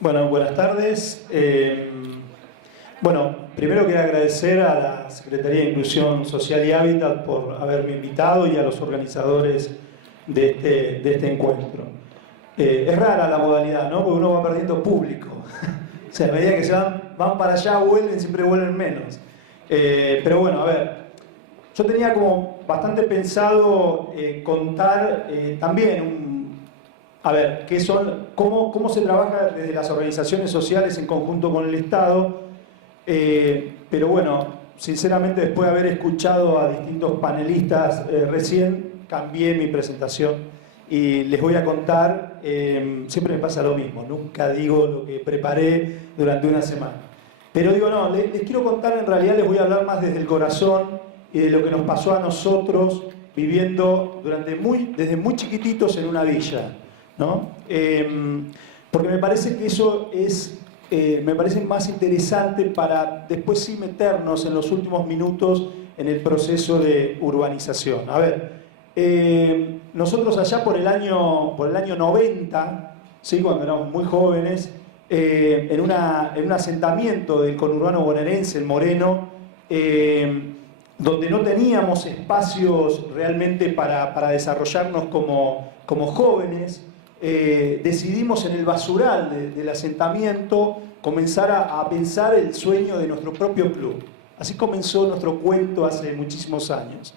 Bueno, buenas tardes. Bueno, primero quiero agradecer a la Secretaría de Inclusión Social y Hábitat por haberme invitado y a los organizadores de este encuentro. Es rara la modalidad, ¿no? Porque uno va perdiendo público. O sea, a medida que se van para allá, vuelven, siempre vuelven menos. Pero bueno, a ver, yo tenía como bastante pensado contar también a ver, cómo se trabaja desde las organizaciones sociales en conjunto con el Estado, pero bueno, sinceramente después de haber escuchado a distintos panelistas recién, cambié mi presentación y les voy a contar, siempre me pasa lo mismo, nunca digo lo que preparé durante una semana. Pero digo, no, les quiero contar, en realidad les voy a hablar más desde el corazón y de lo que nos pasó a nosotros viviendo desde muy chiquititos en una villa, ¿no? Porque me parece que eso me parece más interesante para después sí meternos en los últimos minutos en el proceso de urbanización. A ver, nosotros allá por el año 90, ¿sí? Cuando éramos muy jóvenes, en un asentamiento del conurbano bonaerense, en Moreno, donde no teníamos espacios realmente para desarrollarnos como jóvenes, decidimos en el basural del asentamiento comenzar a pensar el sueño de nuestro propio club. Así comenzó nuestro cuento hace muchísimos años.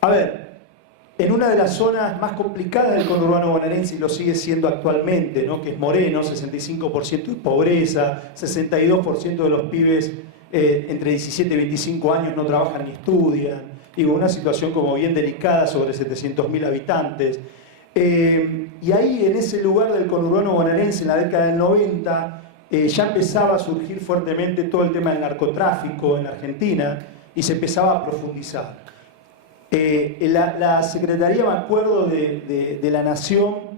A ver, en una de las zonas más complicadas del conurbano bonaerense, y lo sigue siendo actualmente, ¿no? Que es Moreno, 65% de pobreza, 62% de los pibes entre 17 y 25 años no trabajan ni estudian. Digo, una situación como bien delicada sobre 700.000 habitantes. Y ahí, en ese lugar del conurbano bonaerense, en la década del 90, ya empezaba a surgir fuertemente todo el tema del narcotráfico en Argentina y se empezaba a profundizar. La Secretaría, me acuerdo, de la Nación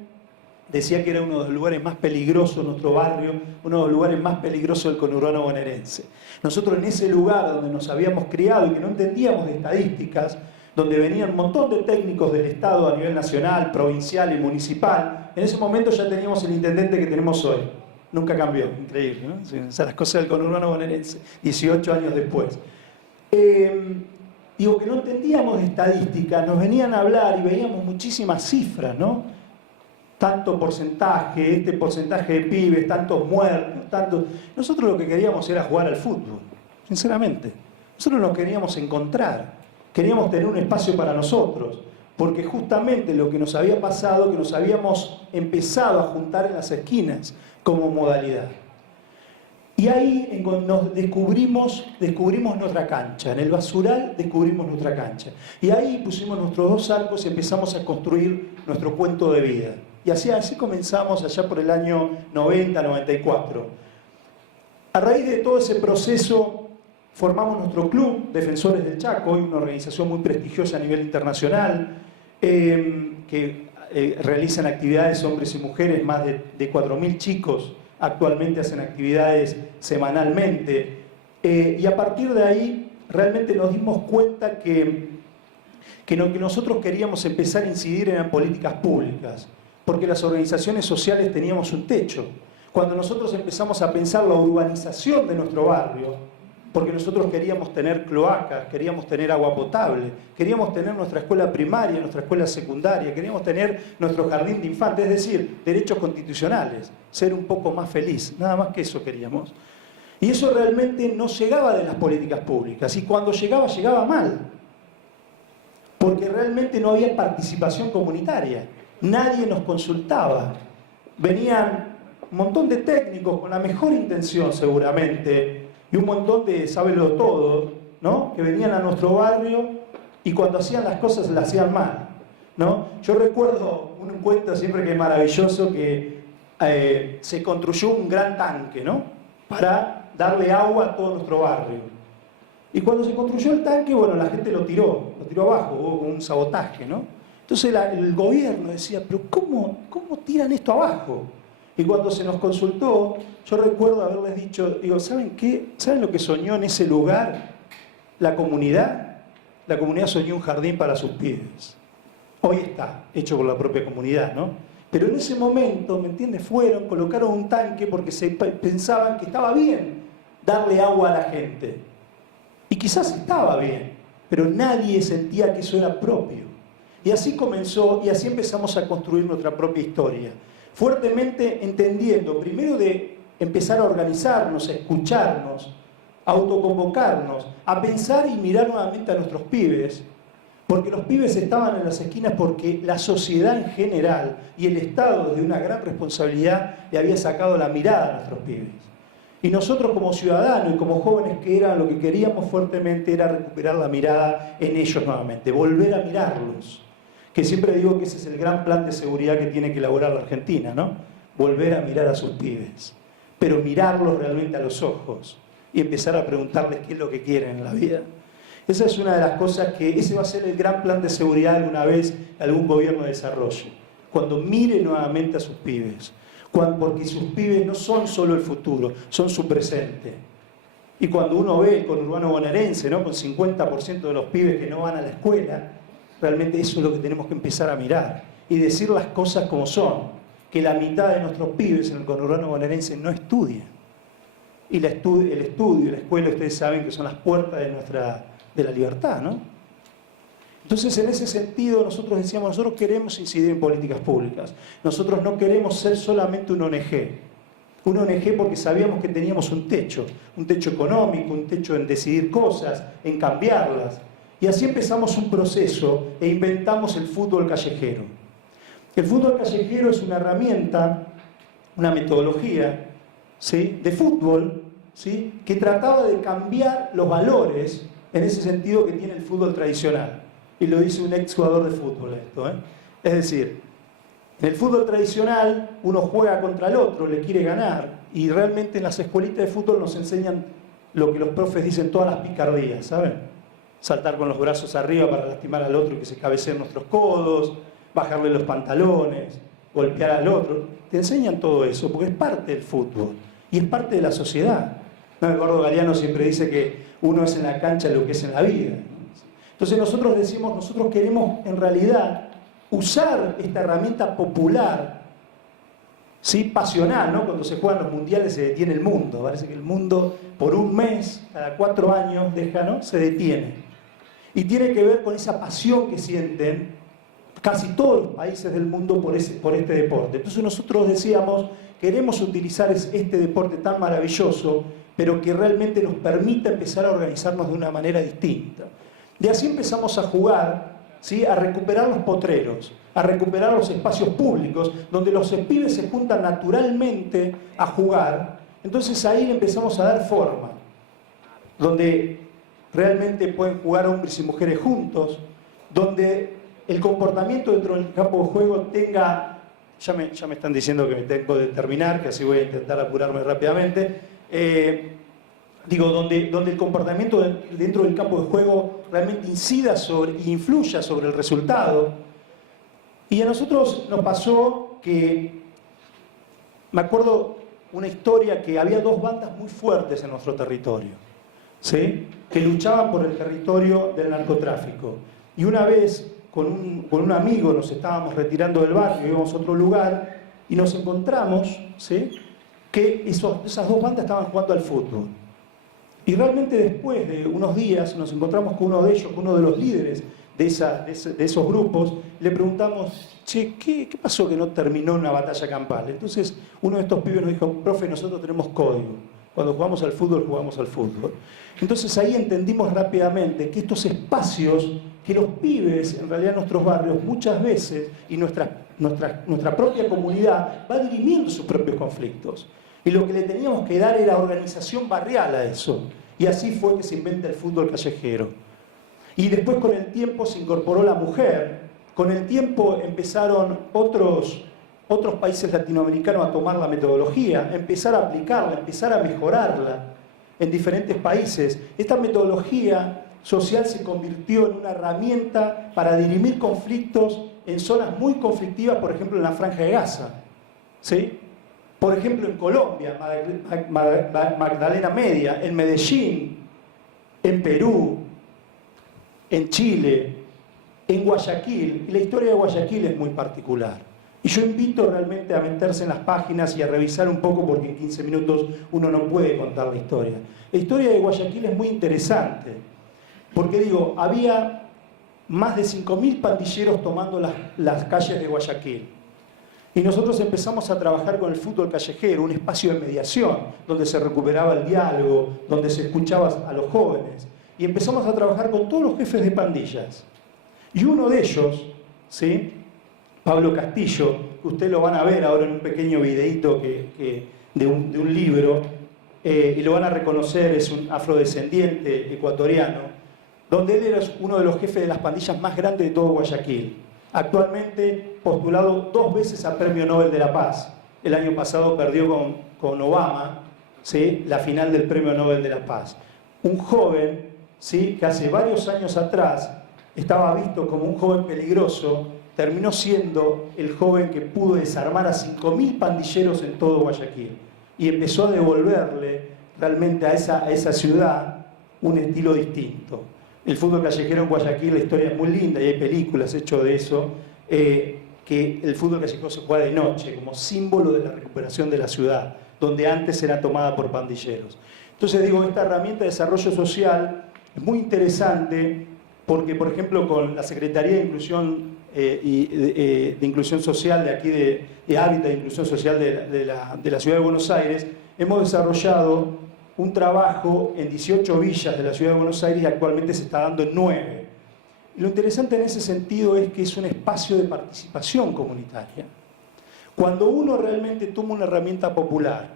decía que era uno de los lugares más peligrosos de nuestro barrio, uno de los lugares más peligrosos del conurbano bonaerense. Nosotros en ese lugar donde nos habíamos criado y que no entendíamos de estadísticas, donde venían un montón de técnicos del Estado a nivel nacional, provincial y municipal, en ese momento ya teníamos el intendente que tenemos hoy. Nunca cambió, increíble, ¿no? O sea, las cosas del conurbano bonaerense, 18 años después. Digo que no entendíamos de estadísticas, nos venían a hablar y veíamos muchísimas cifras, ¿no? Tanto porcentaje, este porcentaje de pibes, tantos muertos, tantos... Nosotros lo que queríamos era jugar al fútbol, sinceramente. Nosotros nos queríamos encontrar, queríamos tener un espacio para nosotros, porque justamente lo que nos había pasado, que nos habíamos empezado a juntar en las esquinas como modalidad. Y ahí nos descubrimos nuestra cancha, en el basural descubrimos nuestra cancha. Y ahí pusimos nuestros dos arcos y empezamos a construir nuestro cuento de vida. Y así comenzamos allá por el año 90, 94. A raíz de todo ese proceso formamos nuestro club, Defensores del Chaco, una organización muy prestigiosa a nivel internacional, que realizan actividades hombres y mujeres, más de 4.000 chicos actualmente hacen actividades semanalmente. Y a partir de ahí realmente nos dimos cuenta que lo que nosotros queríamos empezar a incidir eran políticas públicas, porque las organizaciones sociales teníamos un techo. Cuando nosotros empezamos a pensar la urbanización de nuestro barrio, porque nosotros queríamos tener cloacas, queríamos tener agua potable, queríamos tener nuestra escuela primaria, nuestra escuela secundaria, queríamos tener nuestro jardín de infantes, es decir, derechos constitucionales, ser un poco más feliz, nada más que eso queríamos. Y eso realmente no llegaba de las políticas públicas, y cuando llegaba, llegaba mal, porque realmente no había participación comunitaria. Nadie nos consultaba. Venían un montón de técnicos con la mejor intención seguramente y un montón de sábelo todo, ¿no? Que venían a nuestro barrio y cuando hacían las cosas las hacían mal, ¿no? Yo recuerdo un cuento siempre que es maravilloso que se construyó un gran tanque, ¿no? Para darle agua a todo nuestro barrio. Y cuando se construyó el tanque, bueno, la gente lo tiró abajo, hubo un sabotaje, ¿no? Entonces el gobierno decía, pero ¿cómo tiran esto abajo? Y cuando se nos consultó, yo recuerdo haberles dicho, digo, ¿saben qué? ¿Saben lo que soñó en ese lugar la comunidad? La comunidad soñó un jardín para sus pibes. Hoy está hecho por la propia comunidad, ¿no? Pero en ese momento, ¿me entiendes? Colocaron un tanque porque pensaban que estaba bien darle agua a la gente. Y quizás estaba bien, pero nadie sentía que eso era propio. Y así comenzó, y así empezamos a construir nuestra propia historia. Fuertemente entendiendo, primero de empezar a organizarnos, a escucharnos, a autoconvocarnos, a pensar y mirar nuevamente a nuestros pibes, porque los pibes estaban en las esquinas porque la sociedad en general y el Estado, desde una gran responsabilidad, le había sacado la mirada a nuestros pibes. Y nosotros como ciudadanos y como jóvenes que eran, lo que queríamos fuertemente era recuperar la mirada en ellos nuevamente, volver a mirarlos. Que siempre digo que ese es el gran plan de seguridad que tiene que elaborar la Argentina, ¿no? Volver a mirar a sus pibes, pero mirarlos realmente a los ojos y empezar a preguntarles qué es lo que quieren en la vida. Esa es una de las cosas ese va a ser el gran plan de seguridad alguna vez algún gobierno desarrolle. Cuando mire nuevamente a sus pibes. Porque sus pibes no son solo el futuro, son su presente. Y cuando uno ve el conurbano bonaerense, ¿no? Con 50% de los pibes que no van a la escuela, realmente eso es lo que tenemos que empezar a mirar. Y decir las cosas como son. Que la mitad de nuestros pibes en el conurbano bonaerense no estudian. Y el estudio y la escuela, ustedes saben que son las puertas de la libertad, ¿no? Entonces, en ese sentido, nosotros decíamos, nosotros queremos incidir en políticas públicas. Nosotros no queremos ser solamente un ONG. Un ONG porque sabíamos que teníamos un techo económico, un techo en decidir cosas, en cambiarlas. Y así empezamos un proceso e inventamos el fútbol callejero. El fútbol callejero es una herramienta, una metodología, ¿sí?, de fútbol, ¿sí?, que trataba de cambiar los valores en ese sentido que tiene el fútbol tradicional. Y lo dice un ex jugador de fútbol esto, ¿eh? Es decir, en el fútbol tradicional uno juega contra el otro, le quiere ganar, y realmente en las escuelitas de fútbol nos enseñan lo que los profes dicen, todas las picardías, ¿saben? Saltar con los brazos arriba para lastimar al otro y que se cabeceen nuestros codos, bajarle los pantalones, golpear al otro. Te enseñan todo eso porque es parte del fútbol y es parte de la sociedad. ¿No? Eduardo Galeano siempre dice que uno es en la cancha lo que es en la vida. Entonces nosotros decimos, nosotros queremos en realidad usar esta herramienta popular, ¿sí?, pasional, ¿no? Cuando se juegan los mundiales se detiene el mundo. Parece que el mundo por un mes, cada 4 años, ¿no?, se detiene. Y tiene que ver con esa pasión que sienten casi todos los países del mundo por este deporte. Entonces nosotros decíamos, queremos utilizar este deporte tan maravilloso, pero que realmente nos permita empezar a organizarnos de una manera distinta. Y así empezamos a jugar, ¿sí?, a recuperar los potreros, a recuperar los espacios públicos, donde los pibes se juntan naturalmente a jugar. Entonces ahí le empezamos a dar forma, donde realmente pueden jugar hombres y mujeres juntos, donde el comportamiento dentro del campo de juego tenga... Ya me están diciendo que me tengo que terminar, que así voy a intentar apurarme rápidamente. Donde el comportamiento dentro del campo de juego realmente incida e influya sobre el resultado. Y a nosotros nos pasó que, me acuerdo una historia que había 2 bandas muy fuertes en nuestro territorio, ¿sí?, que luchaban por el territorio del narcotráfico. Y una vez, con un amigo, nos estábamos retirando del barrio, íbamos a otro lugar, y nos encontramos, ¿sí?, que esas 2 bandas estaban jugando al fútbol. Y realmente después de unos días nos encontramos con uno de ellos, con uno de los líderes de esos grupos, le preguntamos, che, ¿qué pasó que no terminó una batalla campal? Entonces uno de estos pibes nos dijo, profe, nosotros tenemos código. Cuando jugamos al fútbol, jugamos al fútbol. Entonces ahí entendimos rápidamente que estos espacios, que los pibes, en realidad en nuestros barrios, muchas veces, y nuestra propia comunidad, va dirimiendo sus propios conflictos. Y lo que le teníamos que dar era organización barrial a eso. Y así fue que se inventa el fútbol callejero. Y después con el tiempo se incorporó la mujer. Con el tiempo empezaron otros países latinoamericanos a tomar la metodología, a empezar a aplicarla, a empezar a mejorarla en diferentes países. Esta metodología social se convirtió en una herramienta para dirimir conflictos en zonas muy conflictivas, por ejemplo en la Franja de Gaza, ¿sí? Por ejemplo en Colombia, Magdalena Media, en Medellín, en Perú, en Chile, en Guayaquil. Y la historia de Guayaquil es muy particular. Y yo invito realmente a meterse en las páginas y a revisar un poco, porque en 15 minutos uno no puede contar la historia. La historia de Guayaquil es muy interesante, porque digo, había más de 5.000 pandilleros tomando las calles de Guayaquil. Y nosotros empezamos a trabajar con el fútbol callejero, un espacio de mediación, donde se recuperaba el diálogo, donde se escuchaba a los jóvenes. Y empezamos a trabajar con todos los jefes de pandillas. Y uno de ellos, ¿sí?, Pablo Castillo, que ustedes lo van a ver ahora en un pequeño videíto de un libro, y lo van a reconocer, es un afrodescendiente ecuatoriano, donde él era uno de los jefes de las pandillas más grandes de todo Guayaquil. Actualmente postulado 2 veces a Premio Nobel de la Paz. El año pasado perdió con Obama, ¿sí?, la final del Premio Nobel de la Paz. Un joven, ¿sí?, que hace varios años atrás estaba visto como un joven peligroso, terminó siendo el joven que pudo desarmar a 5.000 pandilleros en todo Guayaquil. Y empezó a devolverle realmente a esa ciudad un estilo distinto. El fútbol callejero en Guayaquil, la historia es muy linda y hay películas hechas de eso, que el fútbol callejero se juega de noche como símbolo de la recuperación de la ciudad, donde antes era tomada por pandilleros. Entonces digo, esta herramienta de desarrollo social es muy interesante porque, por ejemplo, con la Secretaría de Inclusión de Inclusión Social de aquí de Hábitat de Inclusión Social de la Ciudad de Buenos Aires, hemos desarrollado un trabajo en 18 villas de la Ciudad de Buenos Aires y actualmente se está dando en 9. Y lo interesante en ese sentido es que es un espacio de participación comunitaria. Cuando uno realmente toma una herramienta popular,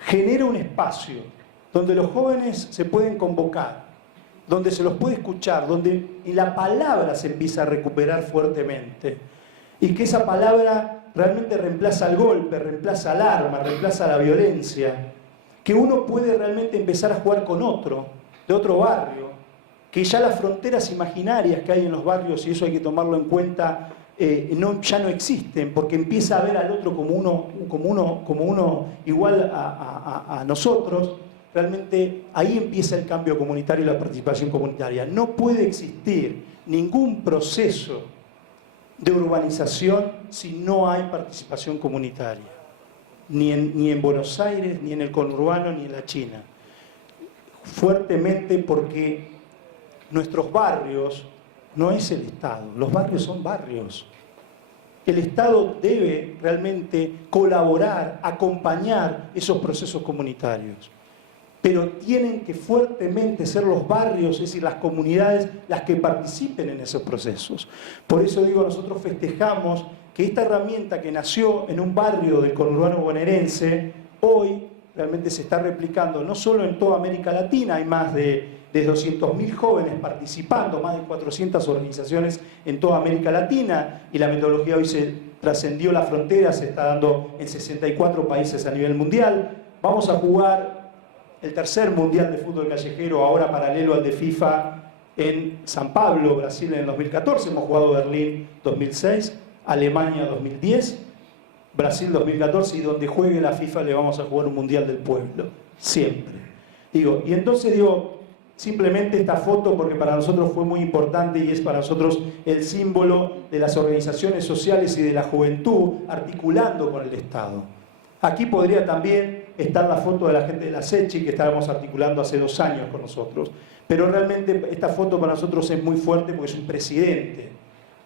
genera un espacio donde los jóvenes se pueden convocar, donde se los puede escuchar, donde la palabra se empieza a recuperar fuertemente, y que esa palabra realmente reemplaza el golpe, reemplaza el arma, reemplaza la violencia, que uno puede realmente empezar a jugar con otro, de otro barrio, que ya las fronteras imaginarias que hay en los barrios, y eso hay que tomarlo en cuenta, ya no existen, porque empieza a ver al otro como uno igual a nosotros. Realmente ahí empieza el cambio comunitario y la participación comunitaria. No puede existir ningún proceso de urbanización si no hay participación comunitaria. Ni en Buenos Aires, ni en el conurbano, ni en la China. Fuertemente porque nuestros barrios no es el Estado, los barrios son barrios. El Estado debe realmente colaborar, acompañar esos procesos comunitarios. Pero tienen que fuertemente ser los barrios, es decir, las comunidades, las que participen en esos procesos. Por eso digo, nosotros festejamos que esta herramienta que nació en un barrio del conurbano bonaerense, hoy realmente se está replicando no solo en toda América Latina, hay más de 200.000 jóvenes participando, más de 400 organizaciones en toda América Latina, y la metodología hoy se trascendió la frontera, se está dando en 64 países a nivel mundial. Vamos a jugar el tercer Mundial de Fútbol Callejero, ahora paralelo al de FIFA, en San Pablo, Brasil en el 2014, hemos jugado Berlín 2006, Alemania 2010, Brasil 2014, y donde juegue la FIFA le vamos a jugar un Mundial del Pueblo, siempre. Y entonces simplemente esta foto, porque para nosotros fue muy importante y es para nosotros el símbolo de las organizaciones sociales y de la juventud articulando con el Estado. Aquí podría también estar la foto de la gente de la SECHI que estábamos articulando hace 2 años con nosotros. Pero realmente esta foto para nosotros es muy fuerte porque es un presidente.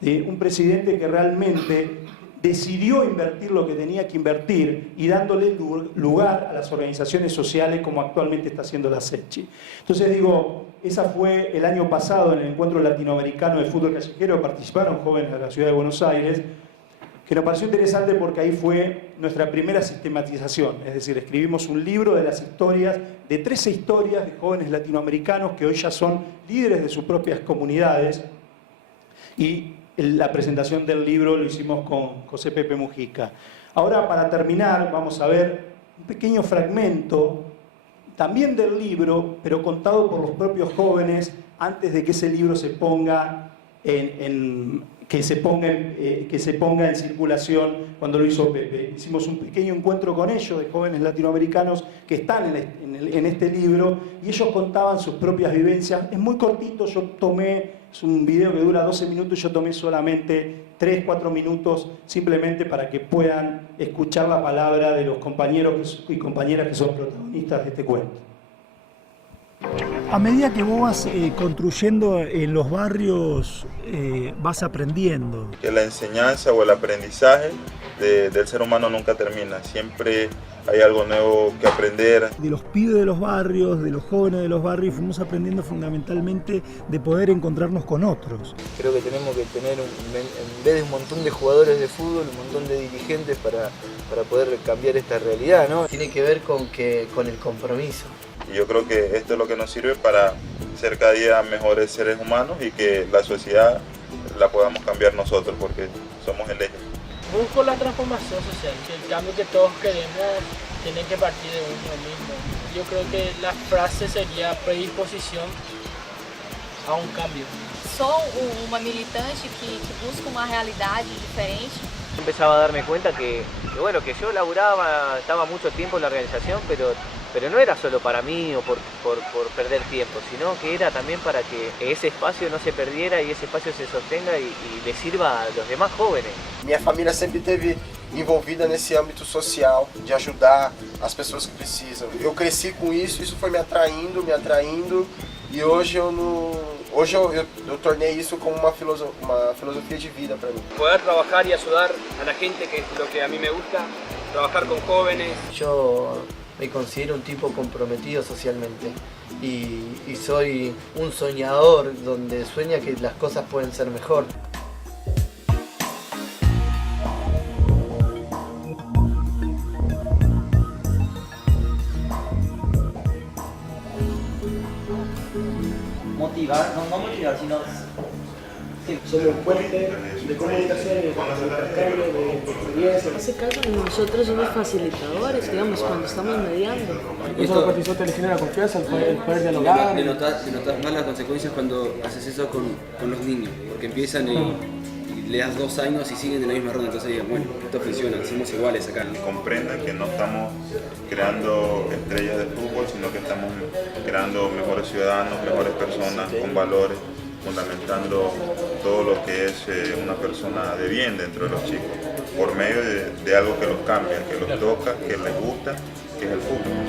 Un presidente que realmente decidió invertir lo que tenía que invertir y dándole lugar a las organizaciones sociales como actualmente está haciendo la SECHI. Entonces esa fue el año pasado en el Encuentro Latinoamericano de Fútbol Callejero, participaron jóvenes de la Ciudad de Buenos Aires, que nos pareció interesante porque ahí fue nuestra primera sistematización, es decir, escribimos un libro de las historias, de 13 historias de jóvenes latinoamericanos que hoy ya son líderes de sus propias comunidades, y la presentación del libro lo hicimos con José Pepe Mujica. Ahora, para terminar, vamos a ver un pequeño fragmento también del libro, pero contado por los propios jóvenes antes de que ese libro se ponga que se ponga en circulación cuando lo hizo Pepe. Hicimos un pequeño encuentro con ellos, de jóvenes latinoamericanos que están en este libro, y ellos contaban sus propias vivencias. Es muy cortito, yo tomé Es un video que dura 12 minutos, yo tomé solamente 3, 4 minutos simplemente para que puedan escuchar la palabra de los compañeros y compañeras que son protagonistas de este cuento. A medida que vos vas construyendo en los barrios, vas aprendiendo. Que la enseñanza o el aprendizaje del ser humano nunca termina, siempre hay algo nuevo que aprender. De los pibes de los barrios, de los jóvenes de los barrios, fuimos aprendiendo fundamentalmente de poder encontrarnos con otros. Creo que tenemos que tener, en vez de un montón de jugadores de fútbol, un montón de dirigentes para poder cambiar esta realidad, ¿no? Tiene que ver con el compromiso. Y yo creo que esto es lo que nos sirve para ser cada día mejores seres humanos y que la sociedad la podamos cambiar nosotros, porque somos el eje. Busco la transformación social, que el cambio que todos queremos tiene que partir de uno mismo. Yo creo que la frase sería predisposición a un cambio. Sou uma militante que busca uma realidade diferente. Empezaba a darme cuenta que yo laburaba, estaba mucho tiempo en la organización, pero no era solo para mí o por perder tiempo, sino que era también para que ese espacio no se perdiera y esse espacio se sostenga y le sirva a los demás jóvenes. Minha família sempre esteve envolvida nesse âmbito social, de ajudar as pessoas que precisam. Eu cresci com isso foi me atraindo, e hoje eu tornei isso como uma filosofia de vida para mí. Poder trabajar y ayudar a la gente, que es lo que a mí me gusta, trabajar con jóvenes. Yo me considero un tipo comprometido socialmente y soy un soñador donde sueña que las cosas pueden ser mejor. Motivar, no motivar, sino Sobre un puente de comunicación, de intercambio, de experiencias. En ese caso nosotros somos facilitadores, digamos, cuando estamos mediando. Eso lo que te genera confianza, el poder dialogar. Le notas más las consecuencias cuando haces eso con los niños, porque empiezan y le das 2 años y siguen en la misma ronda, entonces digan, bueno, esto funciona, somos iguales acá. Comprendan que no estamos creando estrellas de fútbol, sino que estamos creando mejores ciudadanos, mejores personas con valores, fundamentando todo lo que es una persona de bien dentro de los chicos, por medio de algo que los cambia, que los toca, que les gusta, que es el fútbol.